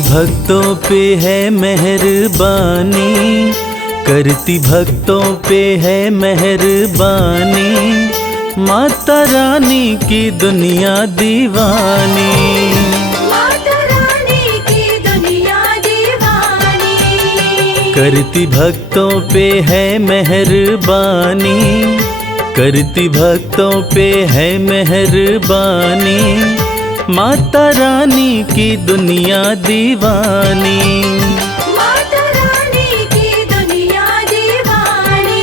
करती भक्तों पे है मेहरबानी, करती भक्तों पे है मेहरबानी, माता रानी की दुनिया दीवानी। माता रानी की दुनिया दीवानी। करती भक्तों पे है मेहरबानी, करती भक्तों पे है मेहरबानी, माता रानी की दुनिया दीवानी। माता रानी की दुनिया दीवानी।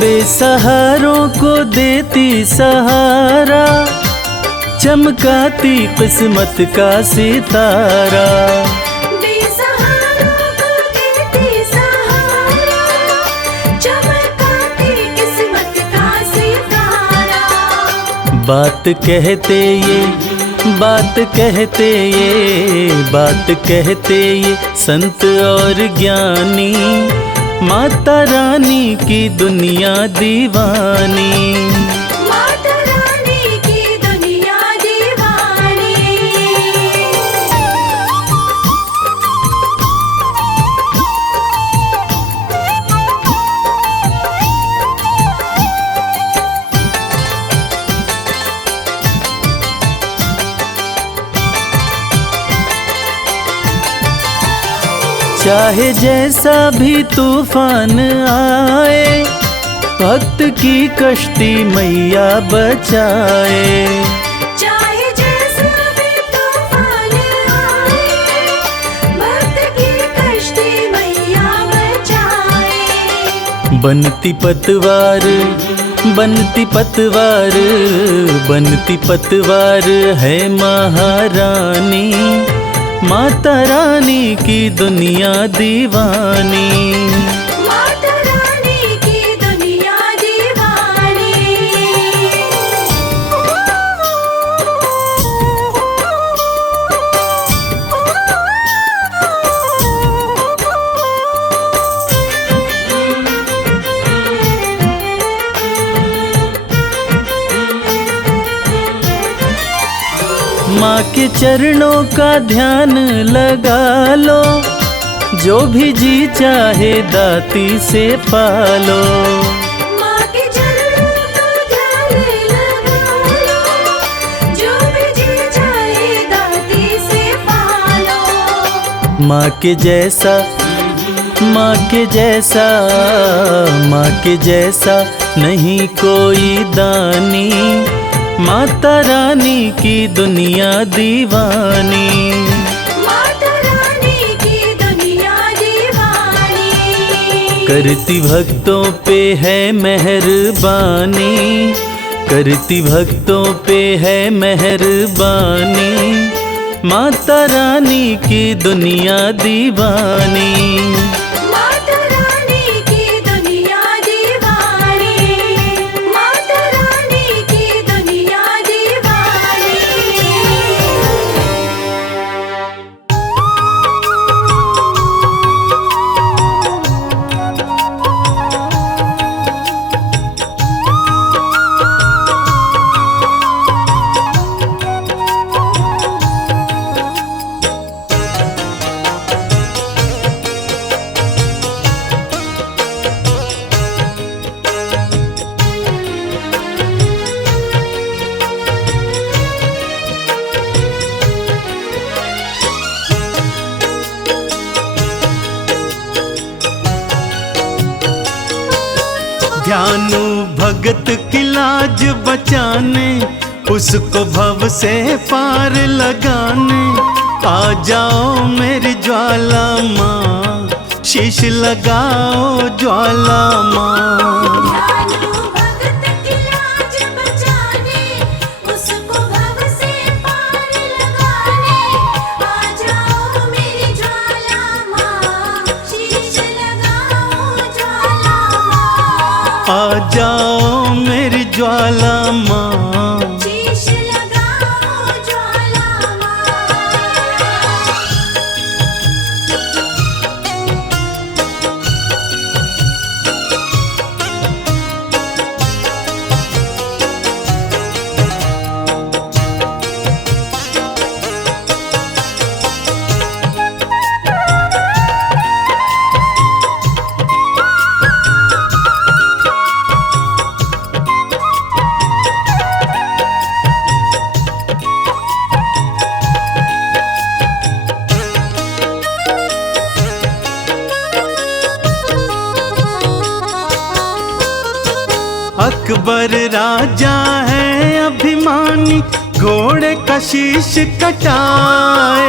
बेसहारों को देती सहारा, चमकाती किस्मत का सितारा। बेसहारों को देती सहारा, चमकाती किस्मत का सितारा। बात कहते ये, बात कहते ये, बात कहते ये संत और ज्ञानी, माता रानी की दुनिया दीवानी। माता रानी की दुनिया दीवानी। चाहे जैसा भी तूफान आए, भक्त की कश्ती मैया बचाए। चाहे जैसा भी तूफान आए, भक्त की कश्ती मैया बचाए। बनती पतवार, बनती पतवार, बनती पतवार है महारानी, माता रानी की दुनिया दीवानी। माता रानी की दुनिया दीवानी। माँ के चरणों का ध्यान लगा लो, जो भी जी चाहे दाती से पालो। माँ के चरणों का ध्यान लगा लो, जो भी जी चाहे दाती से पालो। माँ के जैसा, माँ के जैसा, माँ के जैसा नहीं कोई दानी, माता रानी की दुनिया दीवानी। माता रानी की दुनिया दीवानी। करती भक्तों पे है मेहरबानी, करती भक्तों पे है मेहरबानी, माता रानी की दुनिया दीवानी। माता रानी की दुनिया दीवानी। माता रानी की दुनिया दीवानी। ध्यानु भगत की लाज बचाने, उसको भव से पार लगाने, आ जाओ मेरी ज्वाला माँ, शीश लगाओ ज्वाला माँ। ध्यानु भगत की लाज बचाने, उसको भव से पार लगाने, आ जाओ मेरी ज्वाला माँ, शीश लगाओ ज्वाला माँ। आ जाओ मेरी ज्वाला माँ, शीश लगाओ अकबर राजा है अभिमानी, घोड़े का शीश कटाए।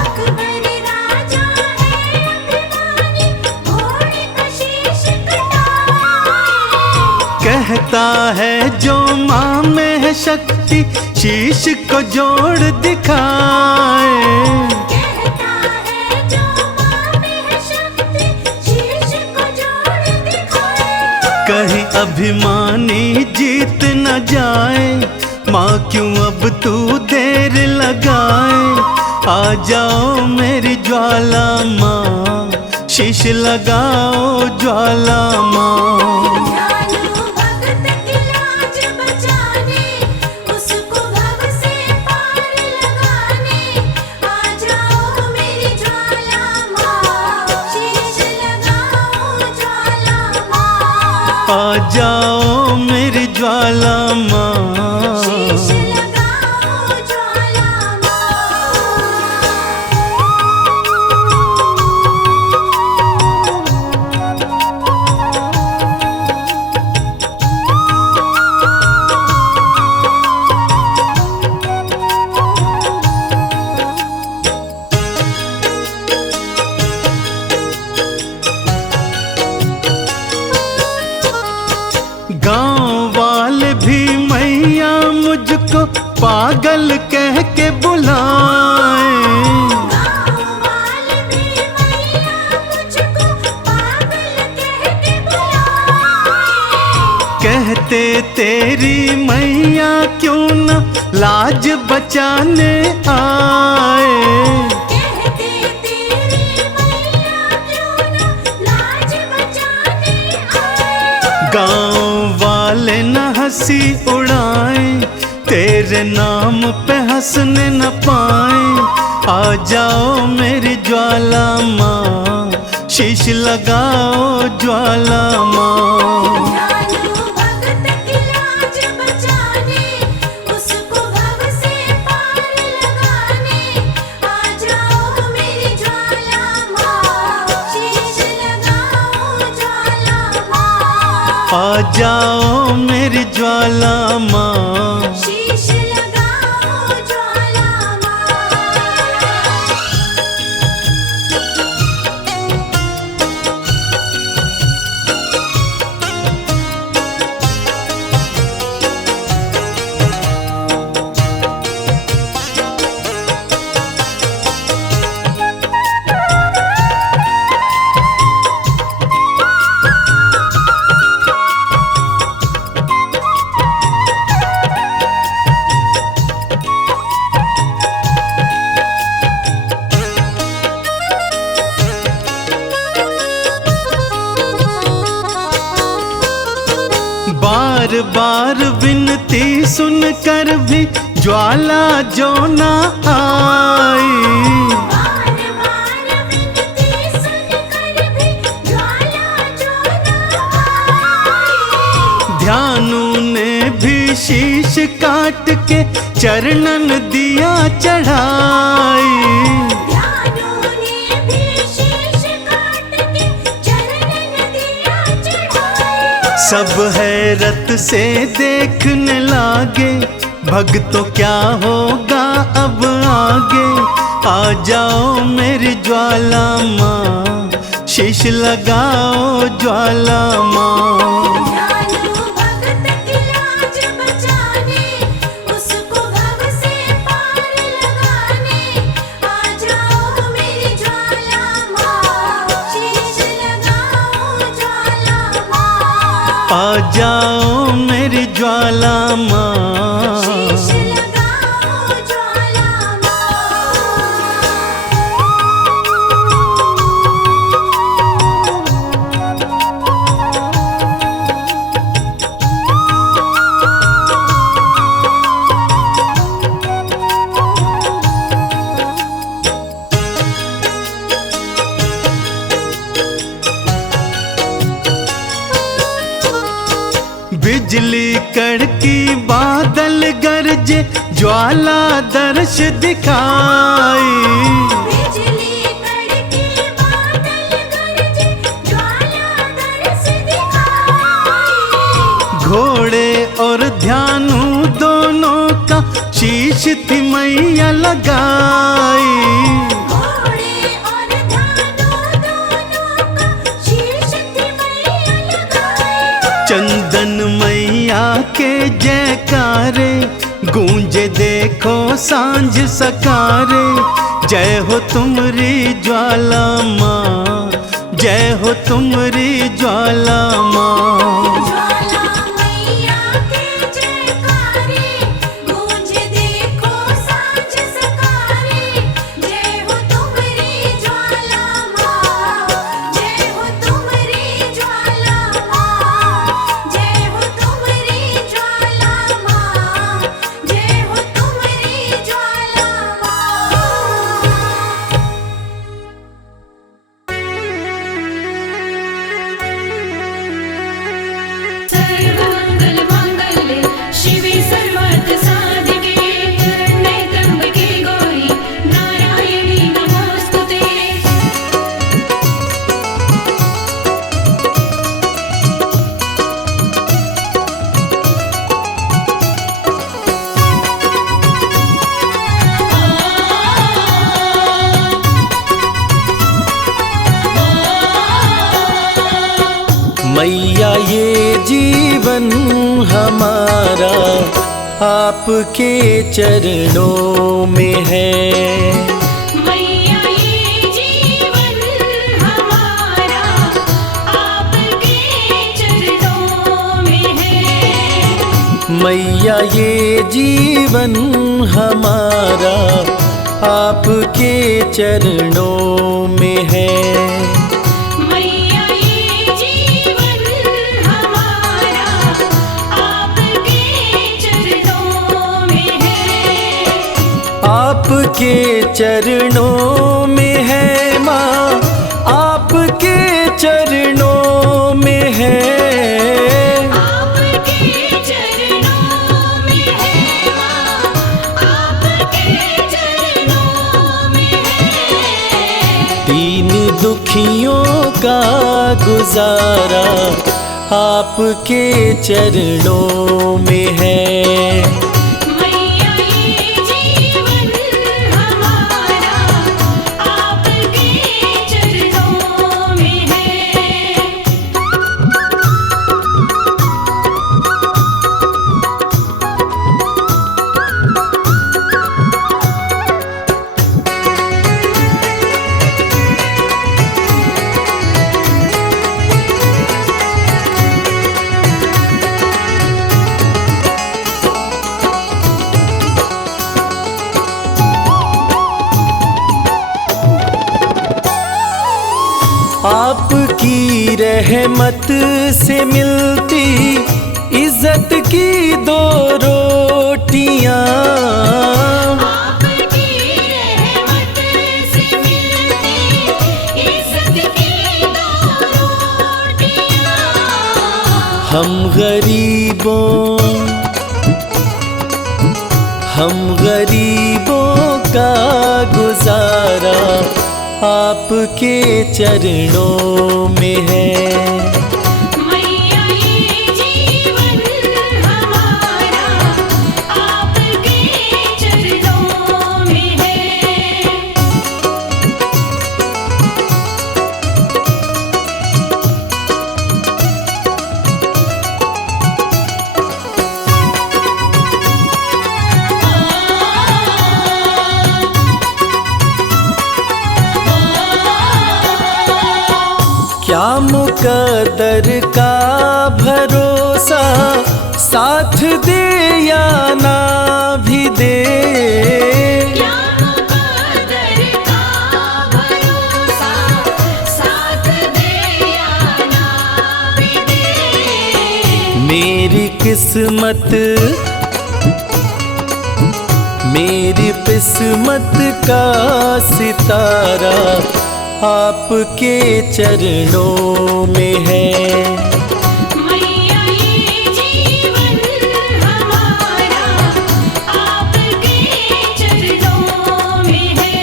अकबर राजा है अभिमानी, घोड़े का शीश कटाए। कहता है जो माँ में है शक्ति, शीश को जोड़ दिखाए। कहता है जो माँ में है शक्ति, शीश को जोड़ दिखाए। कहीं अभिमानी जीत न जाए, माँ क्यों अब तू देर लगाए। आ जाओ मेरी ज्वाला माँ, शीश लगाओ ज्वाला माँ। ध्यानु भगत की लाज बचाने, उसको भव से पार लगाने। आ जाओ मेरी ज्वाला माँ, शीश लगाओ ज्वाला माँ। आ जाओ मेरी ज्वाला माँ। शीश लगाओ ज्वाला गांव वाले भी मैया मुझको पागल कह के बुलाए। गाँव वाले भी मैया मुझको पागल कह के बुलाए। कहते तेरी मैया क्यों न लाज बचाने आए। कहते तेरी मैया क्यों न लाज बचाने आए। गांव वाले न हंसी उड़ाए, तेरे नाम पे हंसने न पाए। आ जाओ मेरी ज्वाला माँ, शीश लगाओ ज्वाला माँ। ध्यानु भगत की लाज बचाने, उसको भव से पार लगाने। आ जाओ मेरी ज्वाला माँ, शीश लगाओ ज्वाला माँ। आ जाओ मेरी ज्वाला माँ। शीश लगाओ ज्वाला माँ। बार बार विनती सुनकर भी ज्वाला जो ना आई। बार बार विनती सुनकर भी ज्वाला जो न आई। ध्यानु ने भी शीश काट के चरणन दिया चढ़ाई। ध्यानु ने भी शीश काट के चरणन दिया चढ़ाई। सब हैरत से देखने लागे, भक्तों क्या होगा अब आगे। आ जाओ मेरी ज्वाला माँ, शीश लगाओ ज्वाला माँ। ध्यानु भगत की लाज बचाने, उसको भव से पार लगाने। आ जाओ मेरी ज्वाला माँ, शीश लगाओ ज्वाला माँ। आ जाओ मेरी ज्वाला माँ। शीश लगाओ ज्वाला बिजली कड़की बादल गरजे, ज्वाला दर्श दिखाई। बिजली कड़की बादल गरजे, ज्वाला दर्श दिखाई। घोड़े और ध्यानु दोनों का शीश थी मैया लगाई। घोड़े और ध्यानु दोनों का शीश थी मैया लगाई। चंदन मैया के जयकारे गूंजे देखो सांझ सकारे। जय हो तुमरी ज्वाला माँ, जय हो तुमरी ज्वाला माँ। ज्वाला मैया के जयकारे गूंजे देखो सांझ सकारे। जय हो तुमरी ज्वाला माँ, जय हो तुमरी ज्वाला माँ, जय हो तुमरी ज्वाला माँ, जय हो तुमरी ज्वाला माँ। सर्वमंगल मांगल्ये शिवे सर्वार्थ साधिके नैतंबिके गौरी नारायणी नमोस्तुते। मैया ये जीवन हमारा आपके चरणों में है। मैया ये जीवन हमारा आपके चरणों में है। मैया ये जीवन हमारा आपके चरणों में है। मैया ये जीवन हमारा आपके चरणों में है। आपके चरणों में है माँ, आपके चरणों में है। आपके चरणों में है माँ, आपके चरणों में है। दीन दुखियों का गुजारा आपके चरणों में है। मैया ये जीवन हमारा आपके चरणों में है। आपकी रहमत से मिलती इज्जत की दो रोटियां। आपकी रहमत से मिलती इज्जत की दो रोटियां। हम गरीबों का गुजारा आपके चरणों में है। मैया ये जीवन हमारा आपके चरणों में है। क्या मुकद्दर का भरोसा साथ दे या ना भी दे। क्या मुकद्दर का भरोसा साथ दे या ना भी दे। मेरी किस्मत का सितारा आपके चरणों में है। मैया ये जीवन हमारा आपके चरणों में है।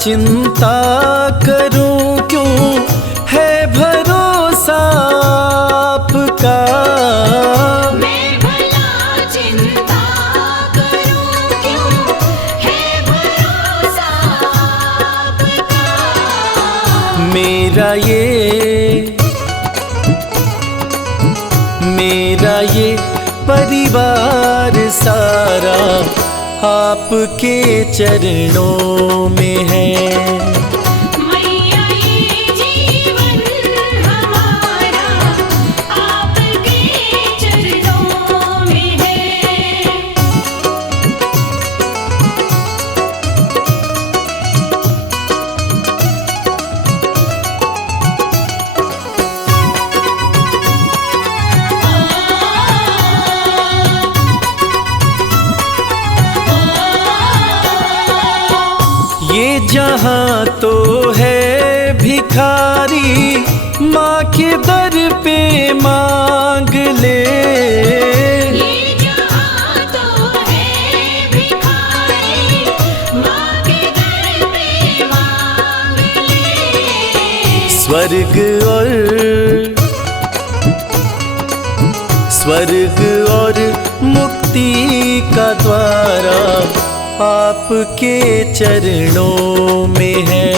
चिंता करूं क्यों, है भरोसा आपका। मैं भला चिंता करूं क्यों, है भरोसा आपका। मेरा ये परिवार सारा आपके चरणों में है। मैया ये जीवन हमारा आपके चरणों में है। ये जहाँ तो है भिखारी, माँ के दर पे मांग ले। ये जहाँ तो है भिखारी, माँ के दर पे मांग ले। स्वर्ग और मुक्ति का द्वारा आपके चरणों में है।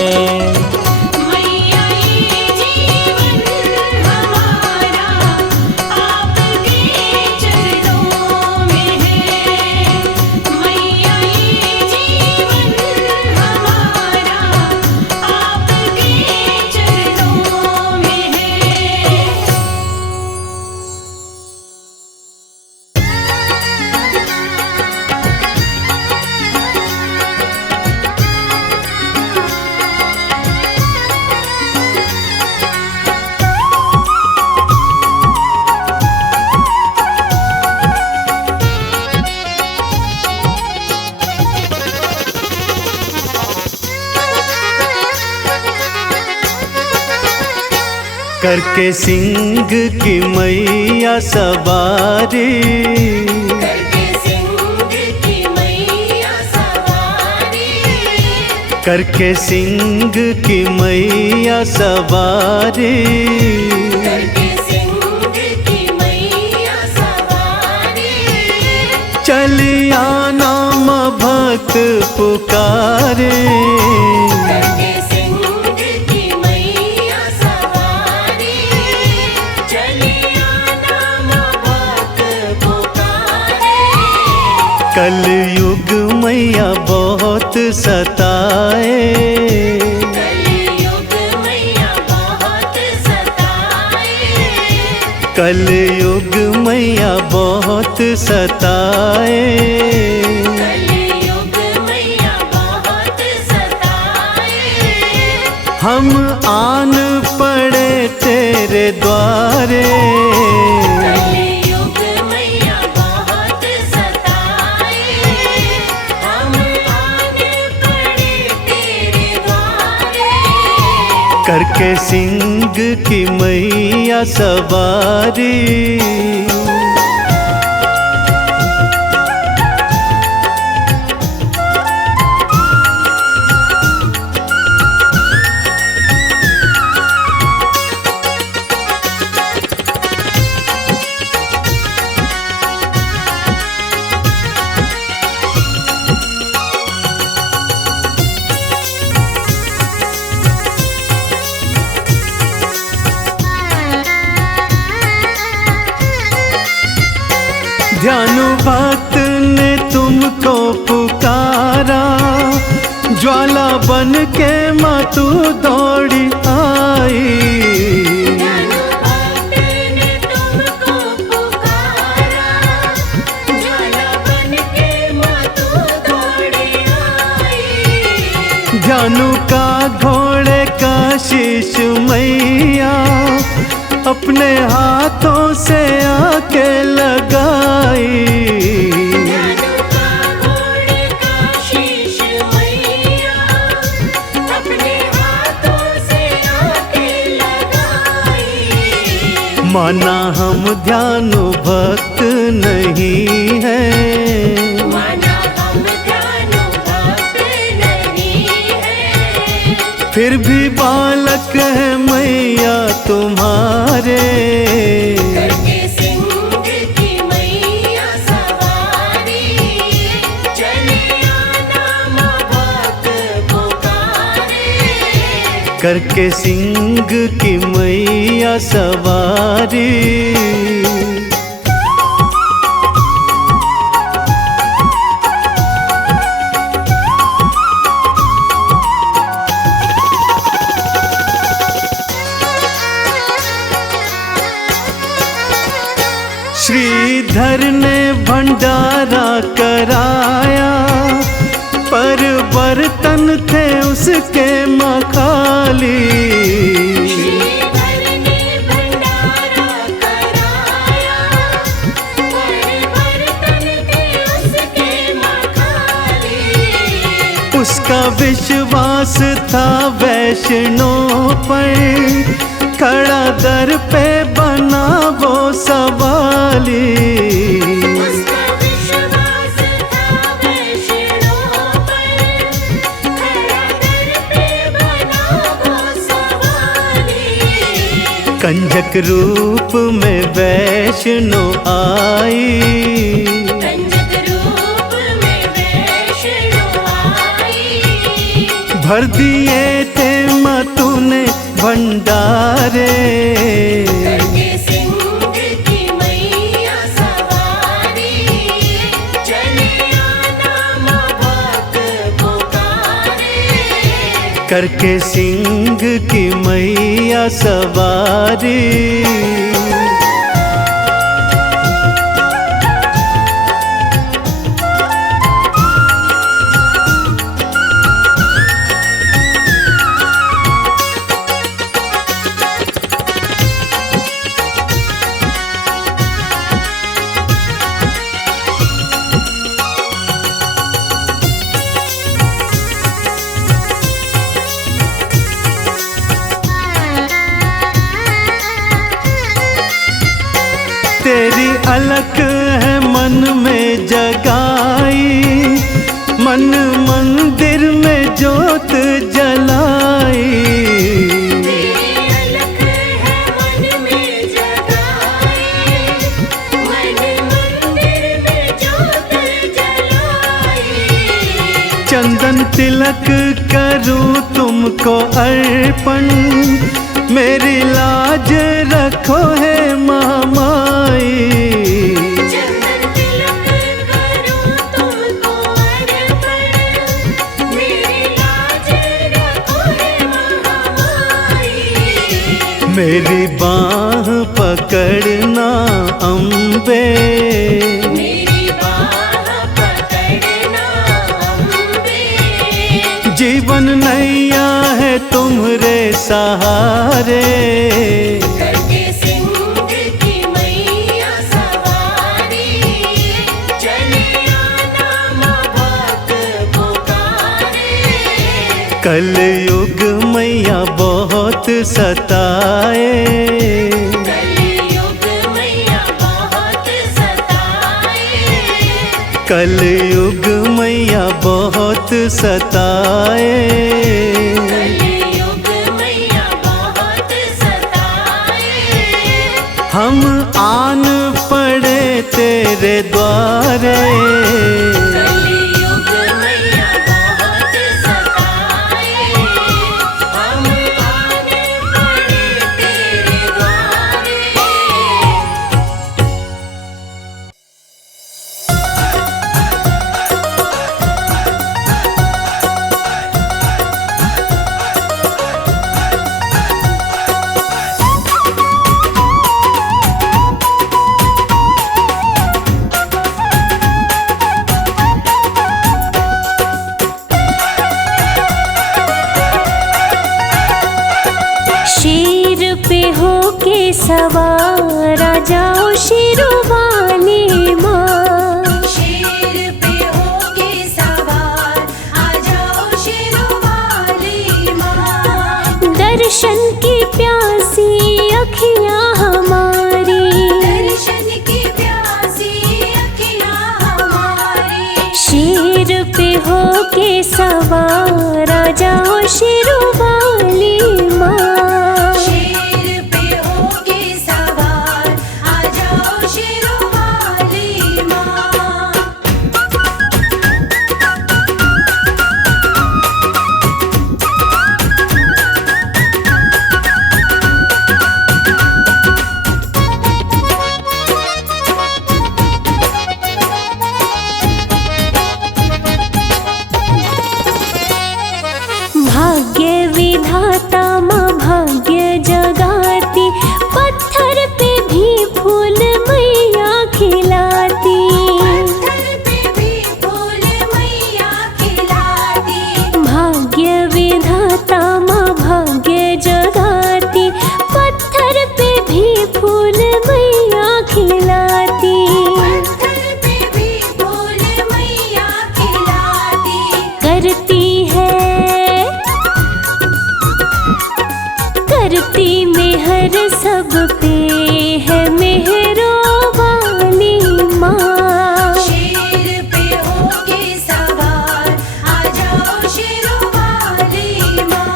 मैया ये जीवन हमारा आपके चरणों में है। मैया ये जीवन हमारा आपके चरणों में है। करके सिंह की मैया सवारी, करके सिंह की मैया सवारी, करके सिंह की मैया सवारी। करके सिंह की मैया सवारी। चलिया नाम भक्त पुकारे, करके सिंह की मैया सवारी। चलिया नाम भक्त पुकारे। कलयुग मैया बहुत सताए, कलयुग मैया बहुत सताए। कलयुग मैया बहुत सताए। कलयुग मैया बहुत सताए। हम आन पड़े तेरे द्वारे, कलयुग मैया बहुत सताए। हम आन पड़े तेरे द्वारे। करके सिंह की मैया सवारी। ध्यानु भक्त ने तुमको पुकारा, ज्वाला बन के माँ तू दौड़ी आई। ज्ञानु भक्त ने तुमको पुकारा, ज्वाला बन के माँ तू दौड़ी आई। ध्यानु का घोड़े का शीश मैया अपने हाथों से आके लगाई। ज्ञानु का घोड़े का शीश मैया अपने हाथों से आके लगाई। माना हम ध्यानु भक्त नहीं है, माना हम ध्यानु भक्त नहीं है। फिर भी बालक है मैया तुम्हारे। करके सिंह की मैया सवारी, चले आना माँ भक्त पुकारे। करके सिंह की मैया सवारी। श्रीधर ने भंडारा कराया, पर बर्तन थे उसके मखाली। श्रीधर ने भंडारा कराया, पर बर्तन थे उसके मखाली। उसका विश्वास था वैष्णव पर, खड़ा दर पे बना वो सवाली। उसका विश्वास था वैष्णव पर, खड़ा दर पे बना वो सवाली। कंजक रूप में वैष्णव आई, कंजक रूप में वैष्णव आई। भर दिए थे माँ तूने भंडारे। करके सिंह की मैया सवारी, चले आना माँ भक्त पुकारे। करके सिंह की मैया सवारी। तेरी अलख है मन में जगाई, मन मंदिर में जोत जलाई। तेरी अलख है मन में जगाई, मन मंदिर में जोत जलाई। चंदन तिलक करूं तुमको अर्पण, मेरी लाज रखो है महामाई। चंदन तिलक करूं तुमको अर्पण, मेरी लाज रखो है महामाई। मेरी बाह पकड़ना अम्बे, मेरी बाह पकड़ना अम्बे। जीवन नैया है तुम्हारे सहारे। करके सिंह की मैया सवारी, चले आना माँ भक्त पुकारे। कलयुग मैया बहुत सताए, कलयुग मैया बहुत सताए। कलयुग मैया बहुत सताए। कलयुग मैया बहुत सताए। हम आन पड़े तेरे द्वारे, कलयुग मैया बहुत सताए। हम आने पड़े तेरे द्वारे। शेर पे हो के सवार आ जाओ शेरवाली माँ। शेर पे होके सवार आ जाओ शेरवाली माँ। दर्शन की प्यासी अखियाँ हमारी, दर्शन की प्यासी अखियाँ हमारी। शेर पे हो के सवार आ जाओ शेरवाली धरती में हर सब पे है मेहरो वाली माँ। शेर पे होके सवार आ जाओ शेरों वाली माँ।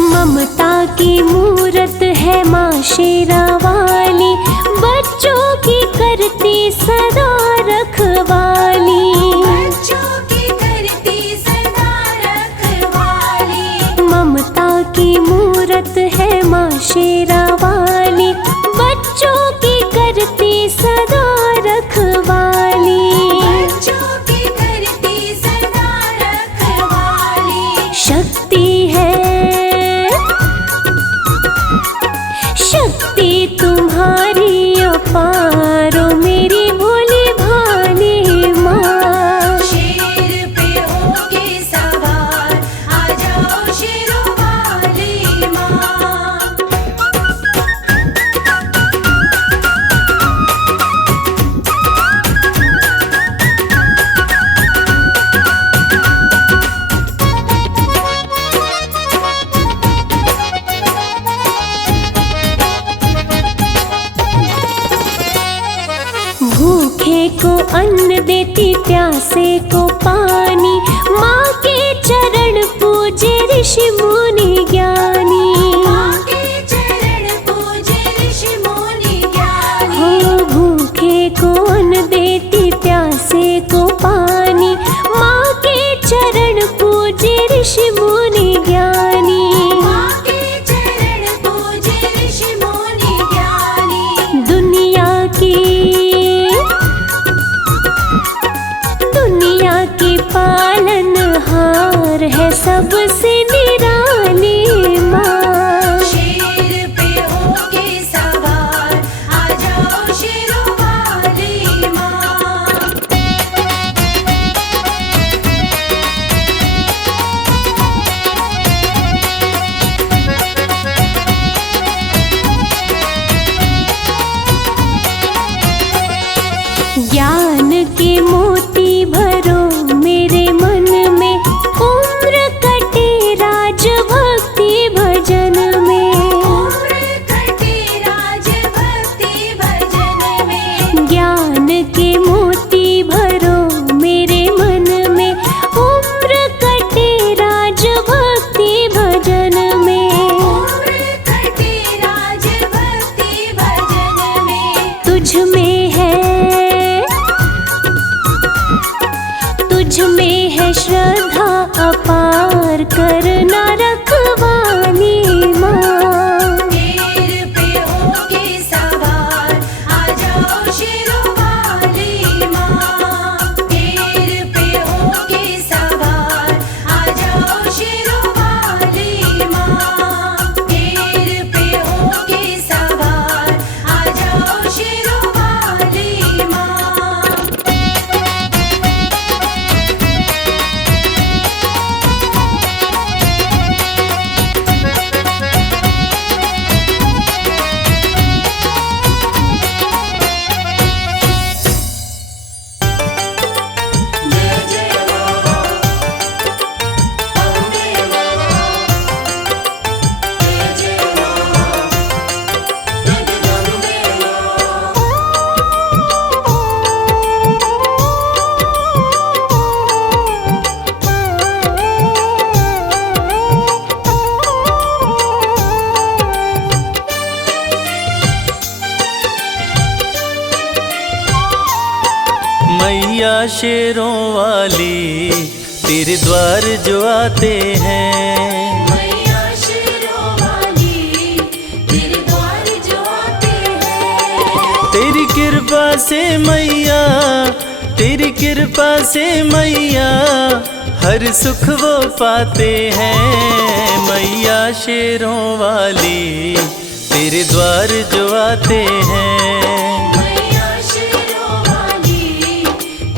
ममता की मूरत है माँ शेरा वाली, बच्चों की करती सदा रखवाली। बच्चों की करती सदा रखवाली। ममता की मूरत है माँ शेरा वाली, बच्चों की करती सदा रखवाली। बच्चों की करती सदा रखवाली। शक्ति है, शक्ति तुम्हारी अपार ओ मेरी भोली भाली माँ। शेर पे होके सवार आ जाओ शेरों वाली माँ। भूखे को अन्न देती, प्यासे को पानी, माँ के चरण पूजे ऋषि मुनि ज्ञानी। माँ के चरण पूजे ऋषि मुनि ज्ञानी। हो भूखे को अन्न देती, प्यासे को पानी, माँ के चरण पूजे ऋषि मुनि ज्ञानी। माँ के चरण पूजे ऋषि मुनि ज्ञानी। दुनिया की पालनहार है सबसे निराली माँ। शेर पे होके सवार आ जाओ शेरों वाली माँ। ज्ञान के मोती भरो मेरे मन में, उम्र कटे राज भक्ति भजन में। उम्र कटे राज भक्ति भजन में। ज्ञान के मोती भरो मेरे मन में, उम्र कटे राज भक्ति भजन में। उम्र कटे राज भक्ति भजन में। तुझ में है, तुझ में है श्रद्धा अपार, करना रखवाली माँ। शेर पे होके सवार आ जाओ शेरों वाली माँ। शेर पे होके सवार आ जाओ शेरों वाली माँ। शेर पे होके सवार आ जाओ शेरों वाली माँ। मैया शेरों वाली तेरे द्वार जो आते हैं। मैया शेरों वाली तेरे द्वार जो आते हैं। तेरी कृपा से मैया, तेरी कृपा से मैया, हर सुख वो पाते हैं। मैया शेरों वाली तेरे द्वार जो आते हैं। मैया शेरों वाली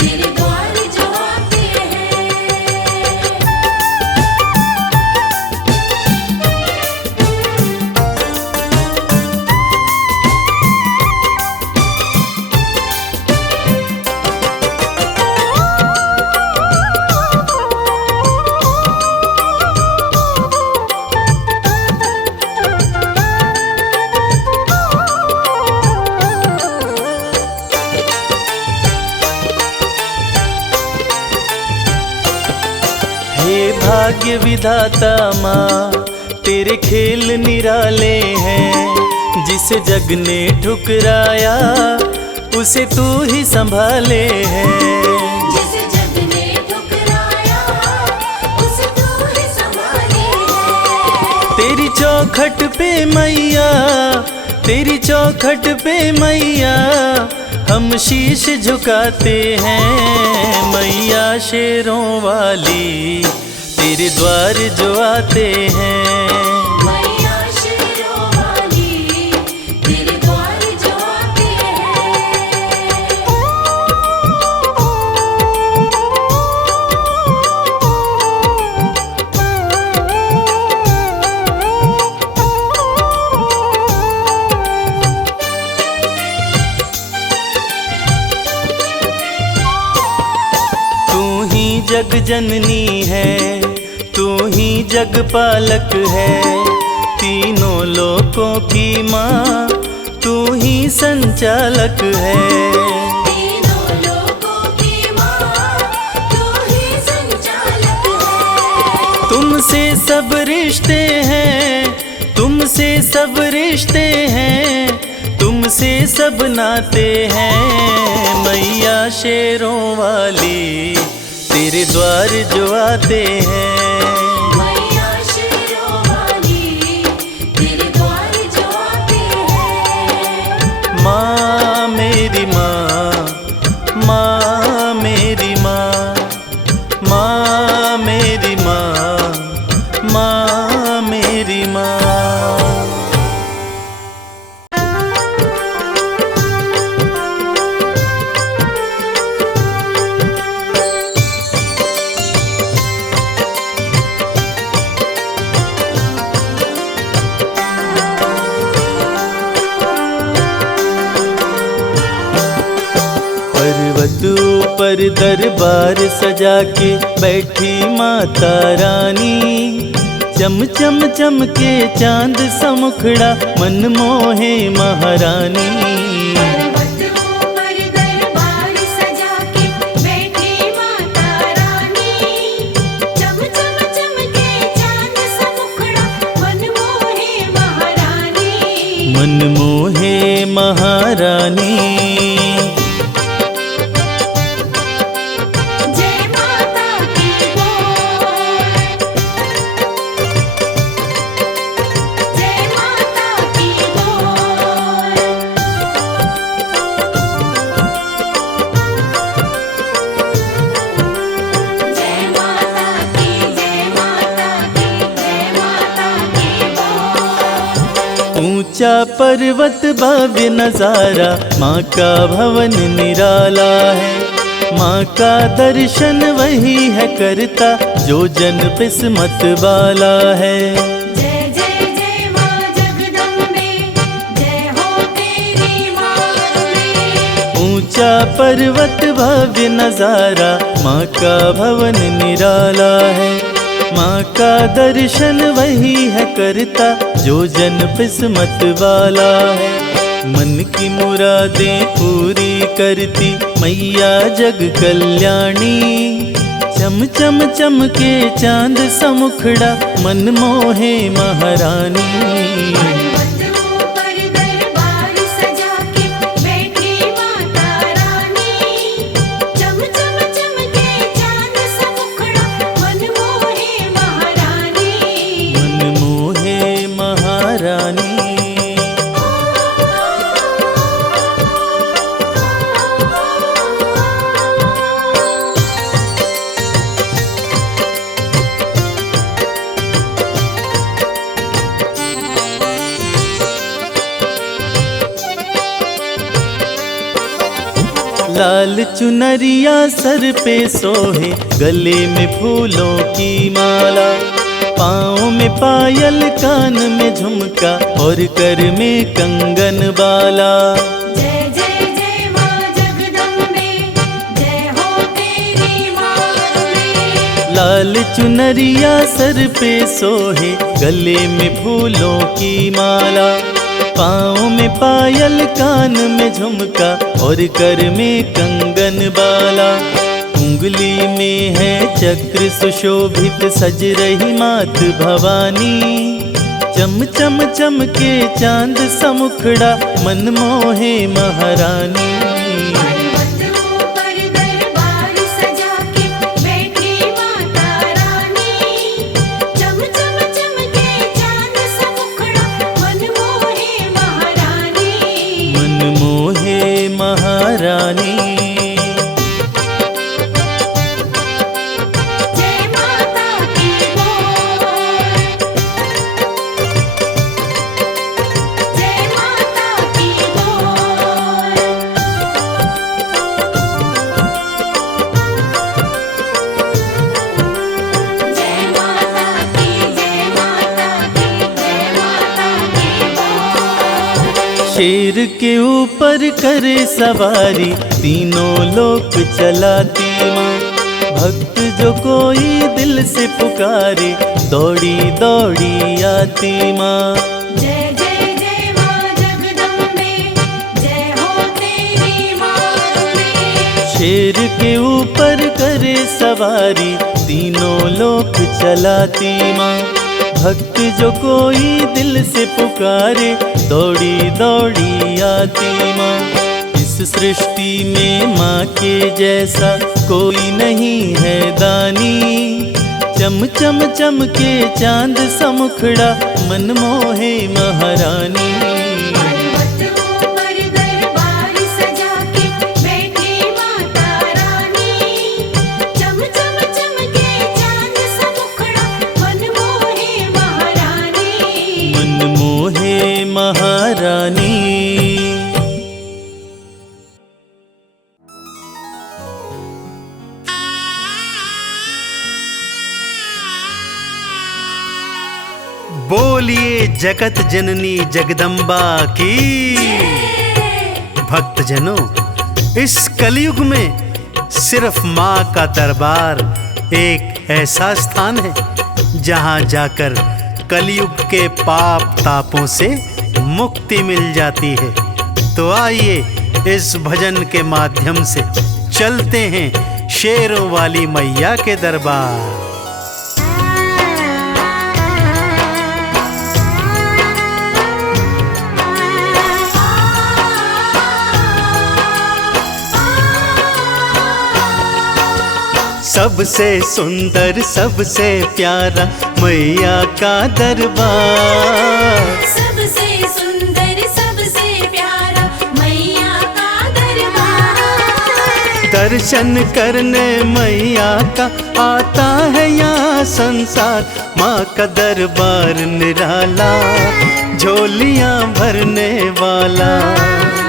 तेरे द्वार जो आते हैं। भाग्य विधाता माँ तेरे खेल निराले हैं। जिसे जग ने ठुकराया उसे तू ही संभाले है। जिसे जग ने ठुकराया उसे तू ही संभाले है। तेरी चौखट पे मैया, तेरी चौखट पे मैया हम शीश झुकाते हैं। मैया शेरों वाली तेरे द्वार जो आते हैं। मैया शेरों वाली तेरे द्वार जो आते तू ही जग जननी है, तू ही जग पालक है। तीनों लोकों की माँ तू ही संचालक है। तीनों लोकों की माँ तू ही संचालक है। तुमसे सब रिश्ते हैं, तुमसे सब रिश्ते हैं, तुमसे सब नाते हैं। मैया शेरों वाली तेरे द्वार जो आते हैं। मैया शेरों वाली तेरे द्वार जो आते हैं। माँ मेरी माँ, माँ मेरी माँ, माँ मेरी माँ, माँ मेरी माँ। पर्वत ऊपर दरबार सजा के बैठी माता रानी। चम चम चमके चांद सा मुखड़ा मन मोहे महारानी। पर्वत ऊपर दरबार सजा के बैठी माता रानी। चम चम चमके चांद सा मुखड़ा मन मोहे महारानी। मन मोहे महारानी। जय माता की बोल, जय माता की बोल। जय माता की, जय माता की, जय माता की बोल। ऊंचा पर्वत भव्य नजारा, माँ का भवन निराला है। माँ का दर्शन वही है करता जो जन किस्मत वाला है। जय जय जय माँ जगदम्बे, जय हो तेरी माँ अम्बे। ऊंचा पर्वत भव्य नजारा, माँ का भवन निराला है। माँ का दर्शन वही है करता जो जन किस्मत वाला है। मन की मुरादें पूरी करती मैया जग कल्याणी। चम चम चमके चांद सा मुखड़ा मन मोहे महारानी। पर्वत ऊपर दरबार सजा के बैठी माता रानी। चम चम चमके चांद सा मुखड़ा मन मोहे महारानी। मन मोहे महारानी। लाल चुनरिया सर पे सोहे, गले में फूलों की माला। पाँव में पायल, कान में झुमका और कर में कंगन बाला। जय जय जय माँ जगदम्बे, जय हो तेरी माँ अम्बे। लाल चुनरिया सर पे सोहे, गले में फूलों की माला। पाँव में पायल, कान में झुमका और कर में कंगन बाला। उंगली में है चक्र सुशोभित सज रही मात भवानी। चम चम चमके चांद समुखड़ा मन मोहे महारानी। पर्वतों पर दरबार सजा के बैठी माता रानी। चम चम चमके चांद सा मुखड़ा मन मोहे महारानी। मन मोहे महारानी। जय माता की बोल, जय माता की बोल। जय माता की, जय माता की, जय माता की बोल। शेर के ऊपर करे सवारी तीनों लोक चलाती माँ। भक्त जो कोई दिल से पुकारे दौड़ी दौड़ी आती माँ। जय जय जय माँ जगदम्बे, जय हो तेरी माँ में। शेर के ऊपर करे सवारी तीनों लोक चलाती माँ। भक्त जो कोई दिल से पुकारे दौड़ी दौड़ी आती माँ। इस सृष्टि में माँ के जैसा कोई नहीं है दानी। चम चम चमके चांद सा मुखड़ा मन मोहे महारानी। पर्वतों पर दरबार सजा के बैठी माता रानी। चम चम चमके चांद सा मुखड़ा मन मोहे महारानी। मन मोहे महारानी। बोलिए जगत जननी जगदम्बा की। भक्तजनों, इस कलयुग में सिर्फ माँ का दरबार एक ऐसा स्थान है जहाँ जाकर कलयुग के पाप तापों से मुक्ति मिल जाती है। तो आइए इस भजन के माध्यम से चलते हैं शेरों वाली मैया के दरबार। सबसे सुंदर सबसे प्यारा मैया का दरबार। सबसे सुंदर सबसे प्यारा मैया का दरबार। दर्शन करने मैया का आता है यहाँ संसार। माँ का दरबार निराला झोलियाँ भरने वाला।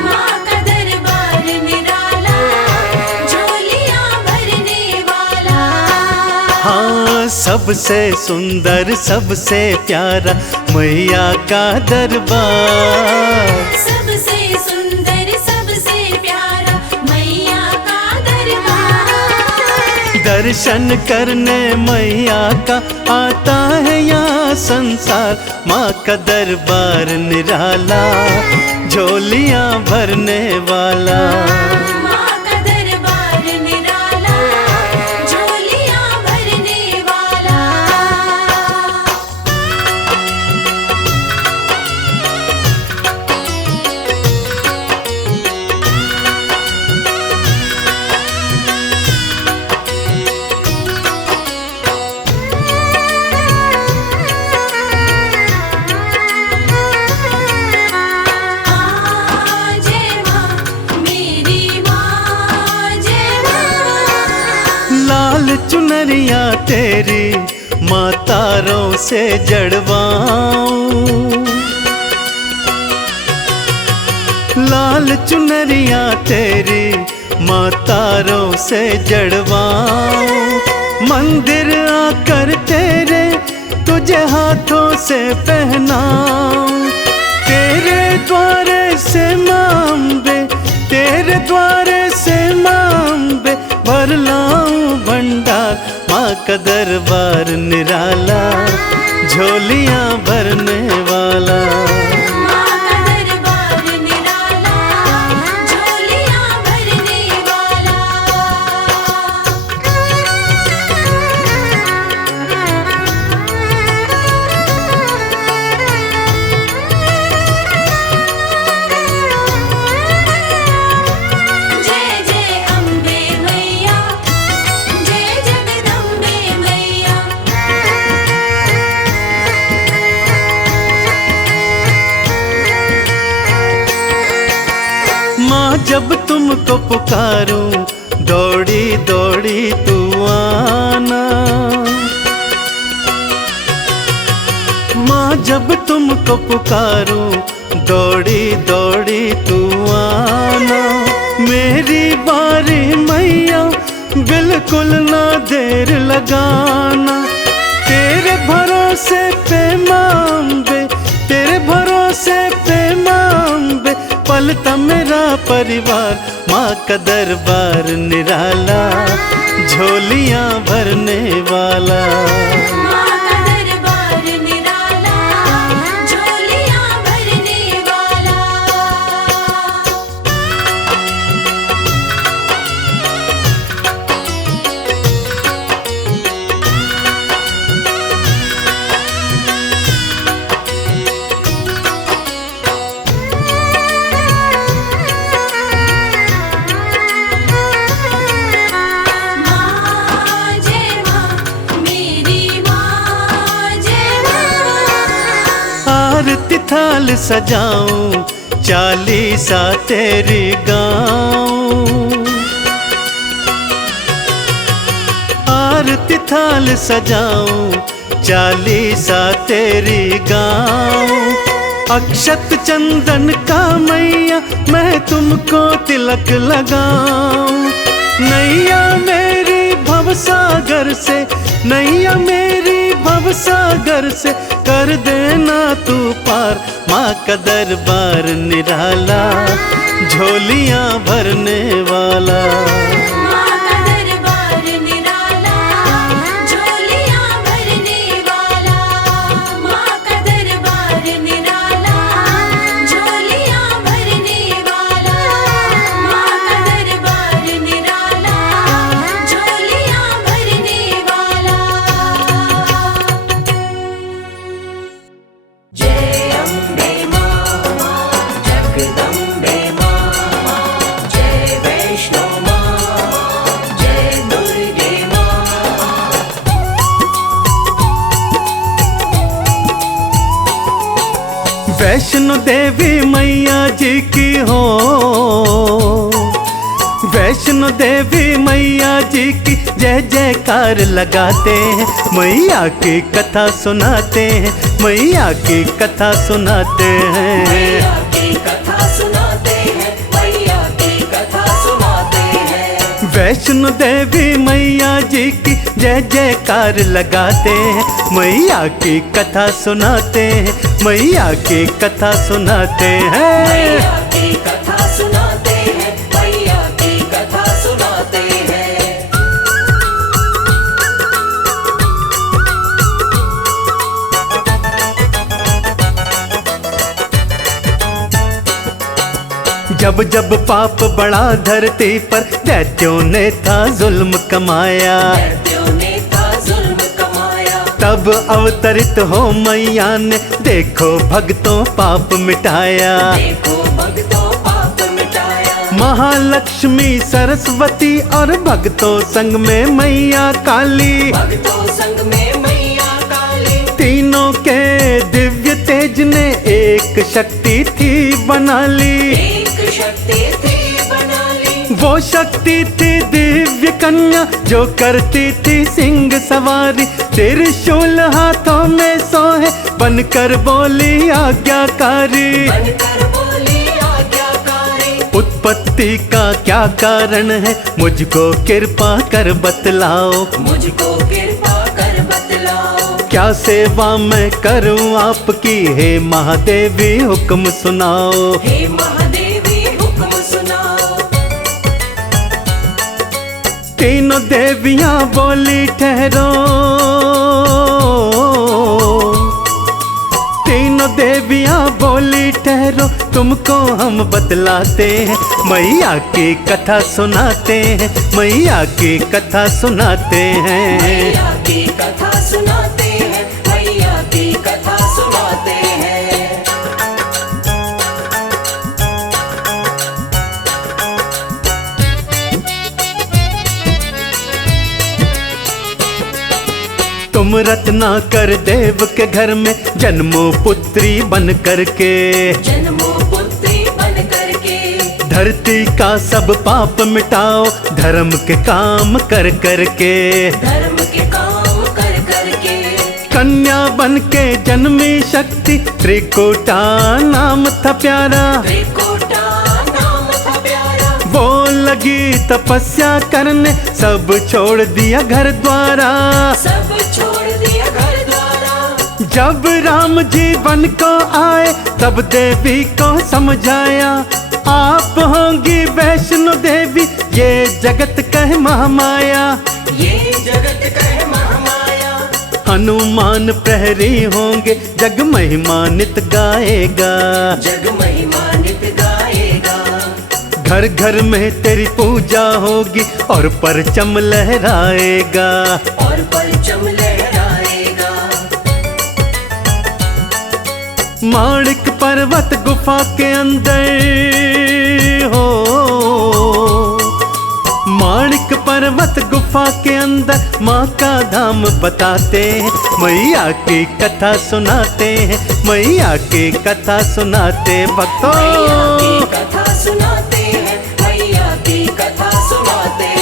माँ का दरबार निराला झोलियाँ भरने वाला। हाँ, सबसे सुंदर सबसे प्यारा मैया का दरबार। सबसे सुंदर सबसे प्यारा मैया का दरबार। दर्शन करने मैया का आता है यहाँ संसार। माँ का दरबार निराला झोलियाँ भरने वाला। माँ का दरबार निराला झोलियाँ भरने वाला। जय माँ मेरी माँ, जय माँ। लाल चुनरिया तेरी माँ तारों से जड़वाऊं। लाल चुनरिया तेरी माँ तारों से जड़वाऊं। मंदिर आकर तेरे तुझे हाथों से पहनाऊं। तेरे द्वारे से मांबे, तेरे द्वारे से मांबे भर लाऊं भंडार। माँ का दरबार निराला झोलियाँ भरने वाला। माँ का दरबार निराला झोलियाँ भरने वाला। जब तुमको पुकारूं दौड़ी दौड़ी तू आना। माँ जब तुमको पुकारूं दौड़ी दौड़ी तू आना। मेरी बारी मैया बिल्कुल ना देर लगाना। तेरे भरोसे पे माँ अम्बे, तेरे भरोसे पे माँ अम्बे पलता मेरा परिवार। माँ का दरबार निराला झोलियाँ भरने वाला। माँ का दरबार निराला झोलियाँ भरने वाला। माँ जय माँ मेरी माँ जय माँ। आरती थाल सजाऊं चालीसा तेरी गाऊं। आरती थाल सजाऊं चालीसा तेरी गाऊं। अक्षत चंदन का मैया मैं तुमको तिलक लगाऊं। नैया मेरी भवसागर से, नैया मेरी भवसागर से कर देना तू पार। माँ का दरबार निराला झोलियाँ भरने वाला। माँ का दरबार निराला झोलियाँ भरने वाला। माँ का दरबार निराला झोलियाँ भरने वाला। माँ का दरबार निराला झोलियाँ भरने वाला। जय अम्बे माँ जगदम्बे माँ, जय वैष्णो माँ, जय दुर्गे माँ। वैष्णो देवी मैया जी की हो, वैष्णो देवी मैया जी की जय जयकार लगाते हैं। मैया की कथा सुनाते हैं, मैया की कथा सुनाते हैं। मैया की कथा सुनाते हैं, मैया की कथा सुनाते हैं। वैष्णो देवी मैया जी की जय जयकार लगाते हैं। मैया की कथा सुनाते हैं, मैया की कथा सुनाते हैं। मैया की कथा सुनाते हैं, मैया की कथा सुनाते हैं। जब जब पाप बढ़ा धरती पर दैत्यों ने था जुल्म कमाया। दैत्यों ने था जुल्म कमाया। तब अवतरित हो मैया ने देखो भक्तों पाप मिटाया। देखो भक्तों पाप मिटाया। महालक्ष्मी सरस्वती और भक्तों संग में मैया काली। भक्तों संग में मैया काली। तीनों के दिव्य तेज ने एक शक्ति थी बना ली। एक शक्ति थी बना ली। वो शक्ति थी दिव्य कन्या जो करती थी सिंह सवारी। त्रिशूल हाथों में सोहे बनकर बोली आज्ञाकारी। बनकर बोली आज्ञाकारी। उत्पत्ति का क्या कारण है मुझको कृपा कर बतलाओ। मुझको कृपा कर बतलाओ। क्या सेवा मैं करूं आपकी हे महादेवी हुक्म सुनाओ। हे महादेवी हुक्म सुनाओ। तीनों देवियां बोली ठहरो। तीनों देवियां बोली ठहरो तुमको हम बतलाते हैं। मैया की कथा सुनाते हैं, मैया की कथा सुनाते हैं। मैया की कथा सुनाते हैं, मैया की कथा सुनाते हैं। तुम रत्नाकर देव के घर में जन्मो पुत्री बन करके। जन्मो पुत्री बन करके। धरती का सब पाप मिटाओ धर्म के काम कर कर के। धर्म के काम कर कर के। कन्या बन के जन्मी शक्ति त्रिकुटा नाम था प्यारा। त्रिकुटा नाम था प्यारा। वो लगी तपस्या करने सब छोड़ दिया घर द्वारा। सब छोड़ दिया घर द्वारा। जब राम जीवन को आए तब देवी को समझाया आप होंगी वैष्णो देवी ये जगत कहे महामाया। ये जगत कहे महामाया। हनुमान प्रहरी होंगे जग महिमानित गाएगा। जग महिमानित गाएगा। घर घर में तेरी पूजा होगी और परचम लहराएगा। और परचम लहराएगा। माणिक पर्वत गुफा के अंदर हो। माणिक पर्वत गुफा के अंदर माँ का धाम बताते हैं। मैया की कथा सुनाते हैं। मैया की कथा सुनाते भक्तों। मैया की कथा सुनाते हैं। मैया की कथा सुनाते हैं।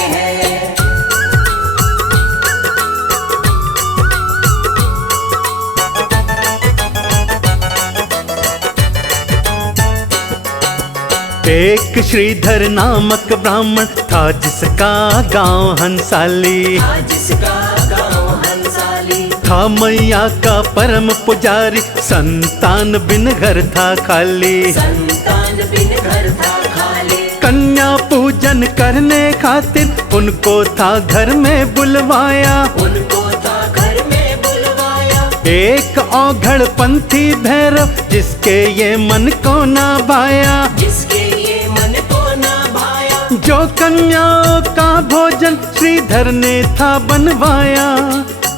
एक श्रीधर नामक ब्राह्मण था जिसका गांव हंसाली। आज इसका गाँव हंसाली। था मैया का परम पुजारी संतान बिन घर था खाली। संतान बिन घर था खाली। कन्या पूजन करने खातिर उनको था घर में बुलवाया। उनको था घर में बुलवाया। एक औघड़ पंथी भैरव जिसके ये मन को ना भाया। जिसके ये मन को ना भाया। जो कन्याओं का भोजन श्रीधर ने था बनवाया।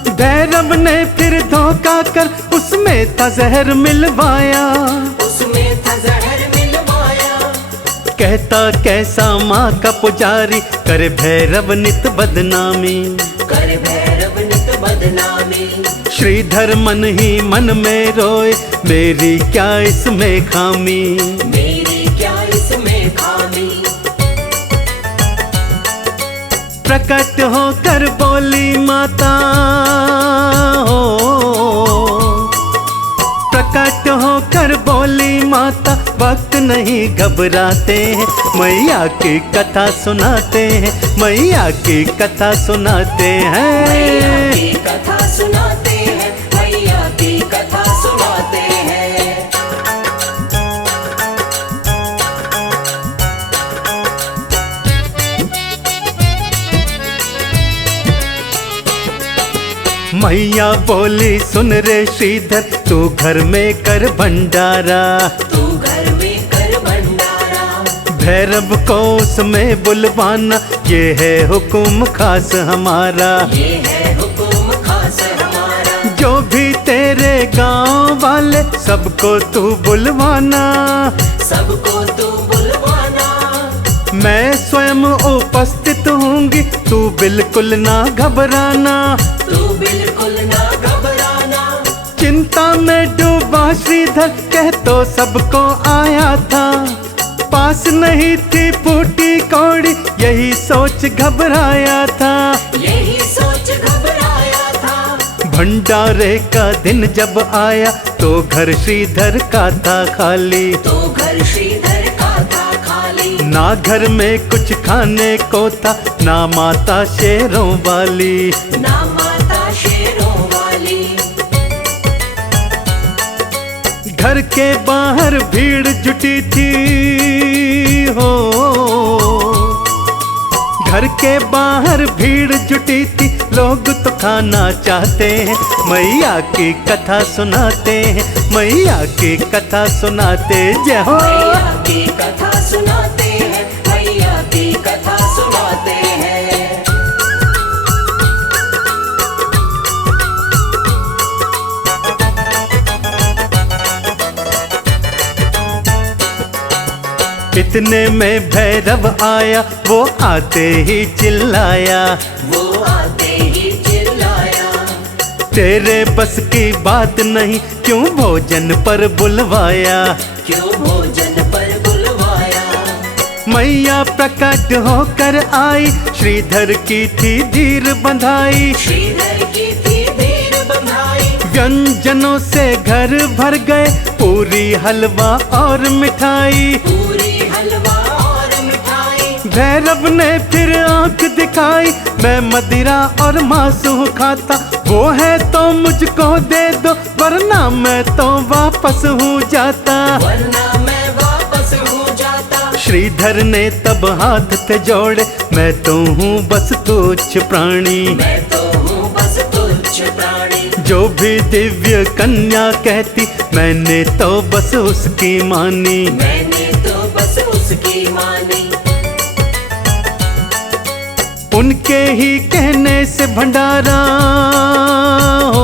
भैरव ने फिर धोखा कर उसमें था जहर मिलवाया। उसमें था जहर मिलवाया। कहता कैसा माँ का पुजारी करे भैरव नित बदनामी। कर भैरव नित बदनामी। श्रीधर मन ही मन में रोए मेरी क्या इसमें खामी। मेरी क्या इसमें खामी। प्रकट होकर बोली माता हो। प्रकट होकर बोली माता वक्त नहीं घबराते हैं। मैया की कथा सुनाते हैं। मैया की कथा सुनाते मैया हैं। की कथा सुनाते हैं। मैया की कथा सुनाते हैं। मैया बोली सुन रे श्रीधर तू घर में कर भंडारा। तू घर में कर भंडारा। भैरव को उसमें बुलवाना ये है हुक्म खास हमारा। ये है हुक्म खास हमारा। जो भी तेरे गांव वाले सबको तू बुलवाना। सबको तू बुलवाना। मैं स्वयं उपस्थित होंगी तू बिल्कुल ना घबराना। तू बिल्कुल ना घबराना। चिंता में डूबा श्रीधर कह तो सबको आया था। पास नहीं थी फूटी कौड़ी यही सोच घबराया था। यही सोच घबराया था। भंडारे का दिन जब आया तो घर श्रीधर का था खाली। तो घर श्रीधर का था खाली। ना घर में कुछ खाने को था ना माता शेरों वाली। ना माता शेरों वाली। घर के बाहर भीड़ जुटी थी हो। घर के बाहर भीड़ जुटी थी लोग तो खाना चाहते हैं। मैया की कथा सुनाते हैं। मैया की कथा सुनाते जय हो। मैया की कथा सुनाते हैं। मैया की कथा सुनाते हैं। इतने में भैरव आया वो आते ही चिल्लाया। वो आते ही चिल्लाया। तेरे बस की बात नहीं क्यों भोजन पर बुलवाया। क्यों भोजन पर बुलवाया। मैया प्रकट होकर आई, श्रीधर की थी धीर बंधाई। श्रीधर की थी धीर बंधाई। व्यंजनों से घर भर गए, पूरी हलवा और मिठाई। पूरी हलवा और मिठाई। भैरव ने फिर आंख दिखाई, मैं मदिरा और मांसू खाता, वो है तो मुझको दे दो, वरना मैं तो वापस हूँ जाता। वरना मैं वापस हूँ जाता। श्रीधर ने तब हाथ थे जोड़े, मैं तो हूँ बस तुच्छ प्राणी। मैं तो हूँ बस तुच्छ प्राणी। जो भी दिव्य कन्या कहती, मैंने तो बस उसकी मानी। मैंने तो बस उसकी मानी। उनके ही कहने से भंडारा हो,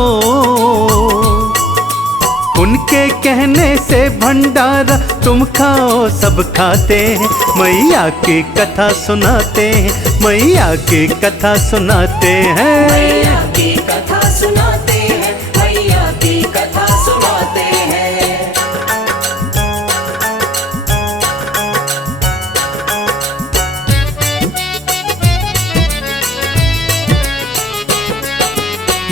उनके कहने से भंडारा, तुम खाओ सब खाते हैं, मैया की कथा सुनाते हैं, मैया की कथा सुनाते हैं। मैया की कथा सुनाते हैं, मैया की कथा सुनाते हैं।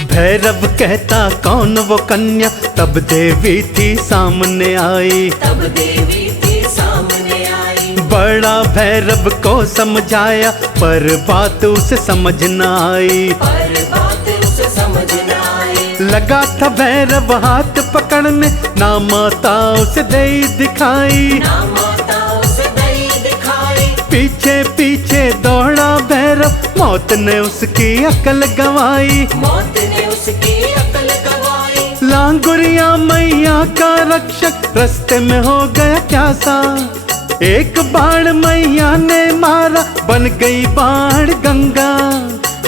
भैरव कहता कौन वो कन्या, तब देवी थी सामने आई। तब देवी थी सामने आई। बड़ा भैरव को समझाया, पर बात उसे समझ न आई। पर बात उसे समझ न आई। लगा था भैरव हाथ पकड़ने, ना माता उसे दे दिखाई। ना माता उसे दई दिखाई। पीछे पीछे दौड़ा भैरव, मौत ने उसकी अकल गंवाई। मौत ने उसकी अकल गंवाई। लांगुरिया मैया का रक्षक, रास्ते में हो गया प्यासा। एक बाण मैया ने मारा, बन गई बाण गंगा।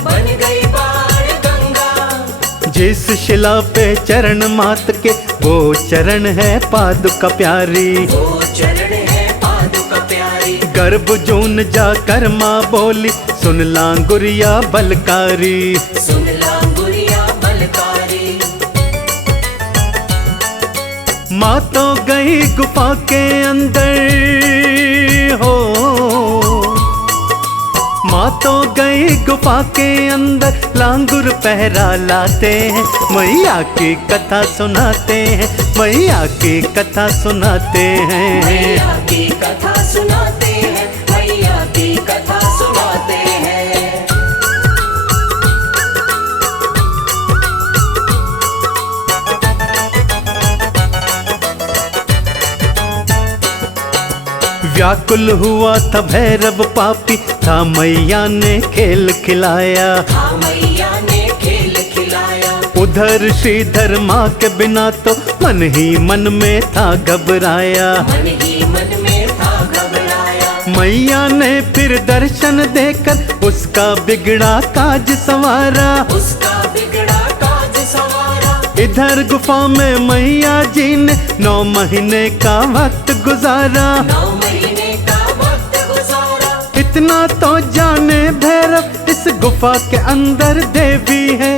बन गई बाण गंगा। जिस शिला पे चरण मात के, वो चरण है पादुका प्यारी। वो चरण है पादुका प्यारी। गर्भ जून जाकर माँ बोली, सुन लांगुरिया बलकारी। सुन लांगुरिया बलकारी। माँ तो गई गुफा के अंदर हो, माँ तो गई गुफा के अंदर, लांगुर पहरा लाते हैं, मैया की कथा सुनाते हैं, मैया की कथा सुनाते हैं। मैया की कथा सुनाते हैं, मैया की कथा सुनाते हैं। व्याकुल हुआ था भैरव पापी, था मैया ने खेल खिलाया। हाँ मैया ने खेल खिलाया। उधर श्रीधर माँ के बिना तो मन ही मन में था घबराया। मन ही मन में था घबराया। मैया ने फिर दर्शन देकर उसका बिगड़ा काज संवारा। उसका बिगड़ा काज संवारा। इधर गुफा में मैया जी ने 9 महीने का वक्त गुजारा। 9 महीने का वक्त गुजारा। इतना तो जाने भैरव, इस गुफा के अंदर देवी है।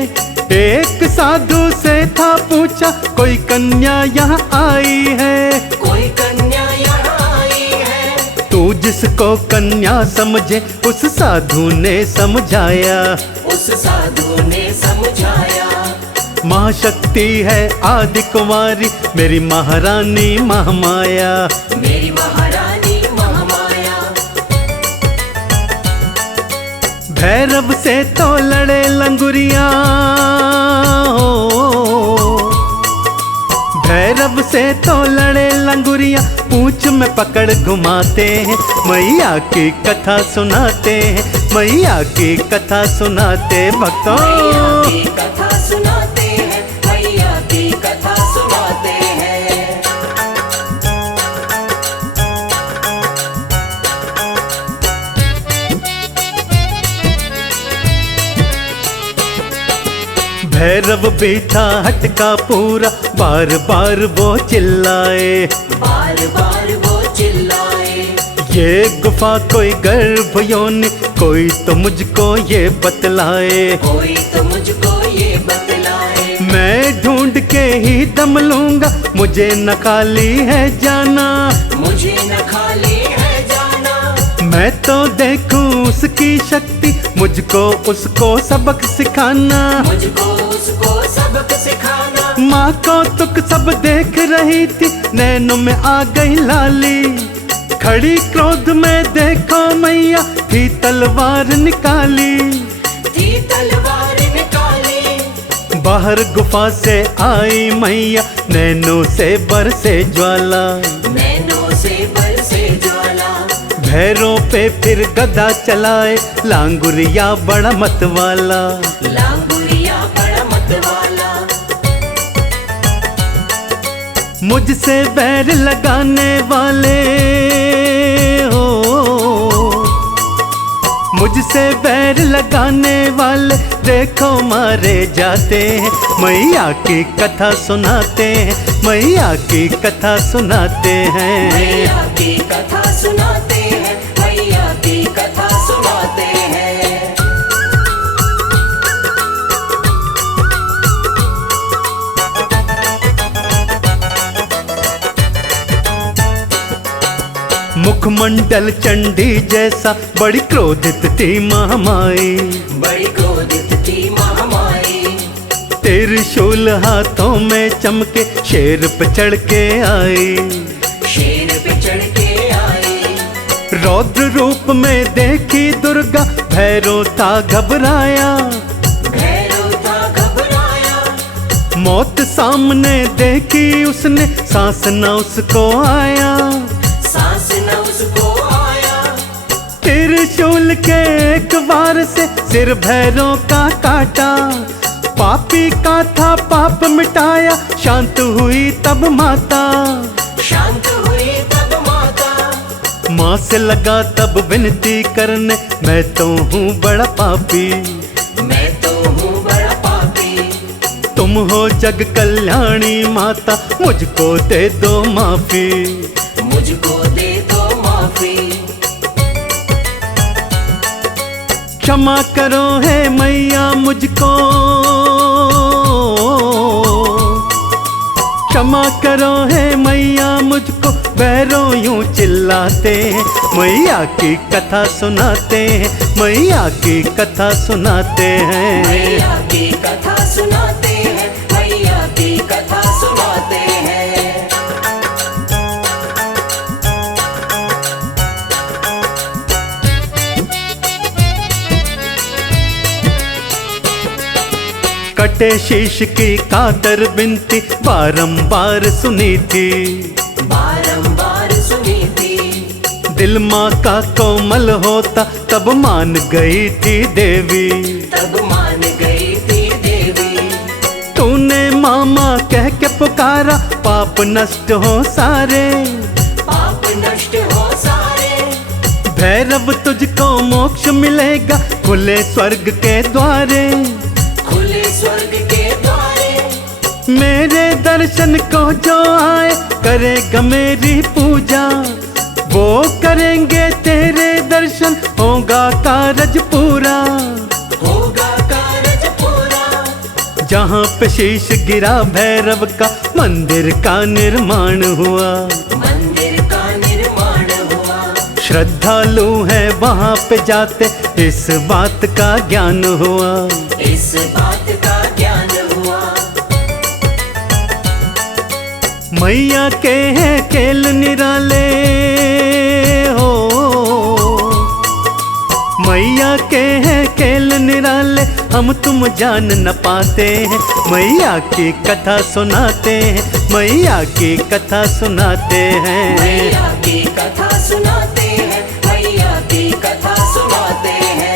एक साधु से था पूछा, कोई कन्या यहाँ आई है। कोई कन्या यहाँ आई है। तू जिसको कन्या समझे, उस साधु ने समझाया। उस साधु ने समझाया। महाशक्ति है आदि कुमारी, मेरी महारानी महामाया। मेरी महारानी महामाया। भैरव से तो लड़े लंगुरिया हो, भैरव से तो लड़े लंगुरिया, पूंछ में पकड़ घुमाते हैं, मैया की कथा सुनाते हैं, मैया की कथा सुनाते भक्तों। मैया की कथा सुनाते हैं, मैया की कथा सुनाते हैं। भैरव भी था हटका पूरा, बार बार वो चिल्लाए। बार बार वो चिल्लाए। ये गुफा कोई गर्भ योनि, कोई तो मुझको ये बतलाए। कोई तो मुझको ये बतलाए। मैं ढूंढ के ही दम लूंगा, मुझे न खाली है जाना। मुझे न खाली है जाना। मैं तो देखूं उसकी शक्ति, मुझको उसको सबक सिखाना। मुझको उसको सबक सिखाना। माँ को तुक सब देख रही थी, नैनों में आ गई लाली। खड़ी क्रोध में देखो मैया, थी तलवार निकाली। थी तलवार निकाली। बाहर गुफा से आई मैया, नैनों से बरसे ज्वाला। नैनों से बरसे ज्वाला। भैरों पे फिर गदा चलाए, लांगुरिया बड़ा मत वाला। लांगुरिया बड़ा मत वाला। मुझसे बैर लगाने वाले हो, मुझसे बैर लगाने वाले देखो मारे जाते हैं। मैया की कथा सुनाते हैं, मैया की कथा सुनाते हैं। मैया की कथा सुनाते हैं। मैया की कथा सुनाते हैं। मुखमंडल चंडी जैसा बड़ी क्रोधित थी महामाई। बड़ी क्रोधित थी महामाई। त्रिशूल हाथों में चमके, शेर पे चढ़ के आई। शेर पे चढ़ के आई। रौद्र रूप में देखी दुर्गा, भैरव था घबराया। भैरव था घबराया। मौत सामने देखी उसने, सांस न उसको आया। सांस न उसको आया। त्रिशूल के एक वार से सिर भैरव का काटा। पापी का था पाप मिटाया, शांत हुई तब माता। शांत हुई तब माता। माँ से लगा तब विनती करने, मैं तो हूँ बड़ा पापी। मैं तो हूँ बड़ा पापी। तुम हो जग कल्याणी माता, मुझको दे दो माफी। मुझको दे दो माफी। क्षमा करो है मैया मुझको, क्षमा करो है मैया मुझको। भैरव यूं चिल्लाते हैं, मैया की कथा सुनाते हैं, मैया की कथा सुनाते हैं। मैया की कथा सुनाते हैं। मैया की कथा सुनाते हैं। कटे शीश की कातर बिनती बारंबार सुनी थी। बारंबार सुनी थी। दिल माँ का कोमल होता तब मान गई थी देवी। तब मान गई थी देवी। तूने मामा कह के पुकारा, पाप नष्ट हो सारे। पाप नष्ट हो सारे। भैरव तुझको मोक्ष मिलेगा, खुले स्वर्ग के द्वारे। खुले स्वर्ग के द्वारे। मेरे दर्शन को जो आए, करेगा मेरी पूजा। वो करेंगे तेरे दर्शन, होगा कारज पूरा। होगा कारज पूरा। जहाँ पे शीश गिरा भैरव का, मंदिर का निर्माण हुआ। मंदिर का निर्माण हुआ। श्रद्धालु है वहाँ पे जाते, इस बात का ज्ञान हुआ। इस बात का ज्ञान हुआ। मैया के हैं खेल निराले हो, मैया के हैं खेल निराले, हम तुम जान न पाते हैं। मैया की कथा सुनाते हैं, मैया की कथा सुनाते हैं। मैया की कथा सुनाते हैं। मैया की कथा सुनाते हैं।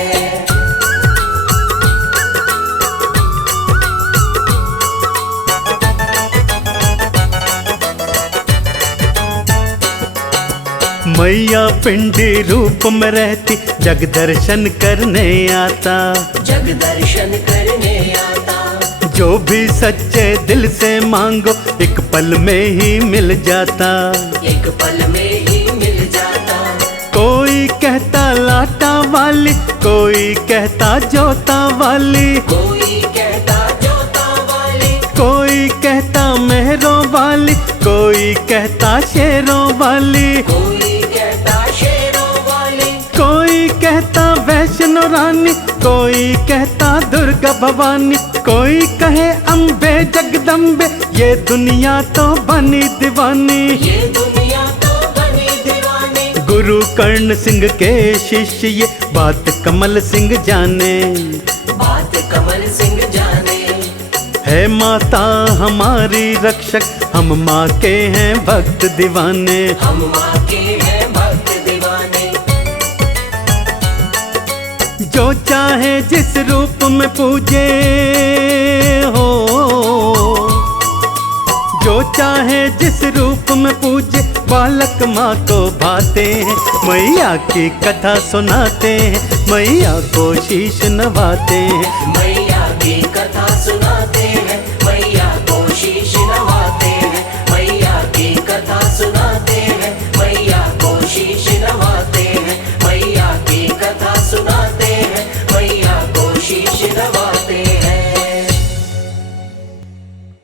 मैया पिंडी रूप में रहती, जग दर्शन करने आता। जग दर्शन करने आता। जो भी सच्चे दिल से मांगो, एक पल में ही मिल जाता। एक पल में ही मिल जाता। कोई कहता लाटा वाली, कोई कहता जोता वाली, कोई कहता जोता वाली। कोई कहता मेहरों वाली, कोई कहता शेरों वाली, कोई कहता शेरों वाली। वैष्णो रानी, कोई कहता दुर्गा भवानी, कोई कहे अम्बे जगदम्बे, ये दुनिया तो बनी दीवानी। ये दुनिया तो बनी दीवानी। गुरु कर्ण सिंह के शिष्य ये बात कमल सिंह जाने, बात कमल सिंह जाने। है माता हमारी रक्षक, हम माँ के हैं भक्त दीवाने। हम माँ के हैं भक्त दीवाने। जो चाहे जिस रूप में पूजे हो, जो चाहे जिस रूप में पूजे, बालक माँ को भाते हैं। मैया की कथा सुनाते हैं, मैया को शीश नवाते हैं। मैया की कथा सुनाते हैं, मैया को शीश नवाते हैं।